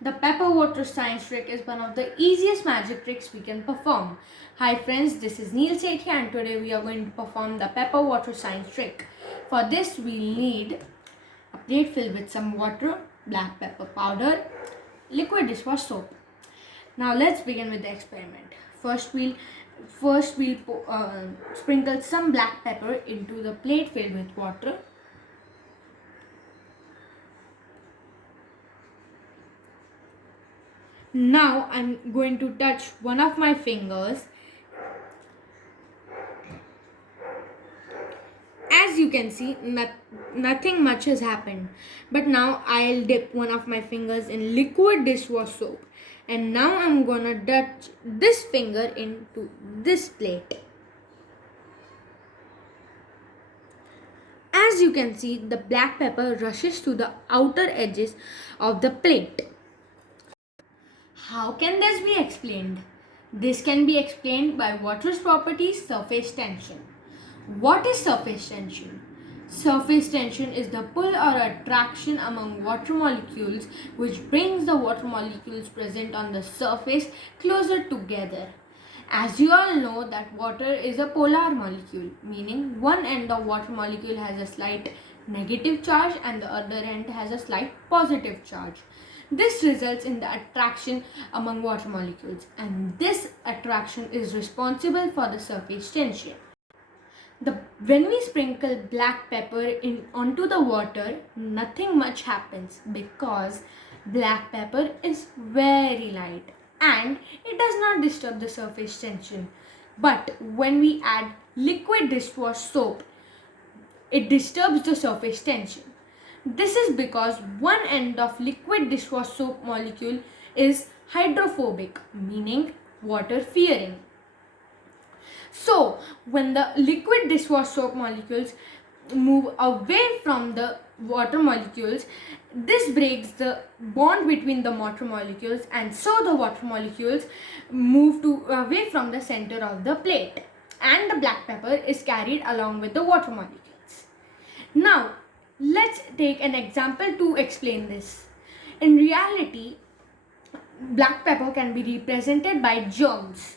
The pepper water science trick is one of the easiest magic tricks we can perform. Hi friends, this is Sethia and today we are going to perform the pepper water science trick. For this we'll need a plate filled with some water, black pepper powder, liquid dishwash soap. Now let's begin with the experiment. First we'll sprinkle some black pepper into the plate filled with water. Now I'm going to touch one of my fingers. As you can see, nothing much has happened. But now I'll dip one of my fingers in liquid dishwash soap. And now I'm gonna touch this finger into this plate. As you can see, the black pepper rushes to the outer edges of the plate. How can this be explained? This can be explained by water's properties, surface tension. What is surface tension? Surface tension is the pull or attraction among water molecules which brings the water molecules present on the surface closer together. As you all know that water is a polar molecule, meaning one end of water molecule has a slight negative charge and the other end has a slight positive charge. This results in the attraction among water molecules, and this attraction is responsible for the surface tension. When we sprinkle black pepper onto the water, nothing much happens because black pepper is very light and it does not disturb the surface tension. But when we add liquid dishwash soap, it disturbs the surface tension. This is because one end of liquid dishwash soap molecule is hydrophobic, meaning water fearing. So, when the liquid dishwash soap molecules move away from the water molecules, this breaks the bond between the water molecules, and so the water molecules move away from the center of the plate, and the black pepper is carried along with the water molecules. Now, let's take an example to explain this. In reality, black pepper can be represented by germs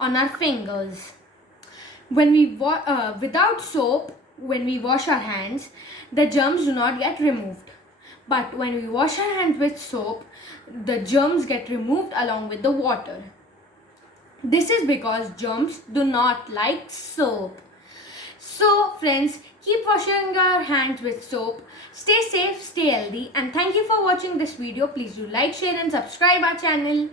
on our fingers. When we without soap, when we wash our hands, the germs do not get removed. But when we wash our hands with soap, the germs get removed along with the water. This is because germs do not like soap. So friends, keep washing your hands with soap. Stay safe, stay healthy, and thank you for watching this video. Please do like, share and subscribe our channel.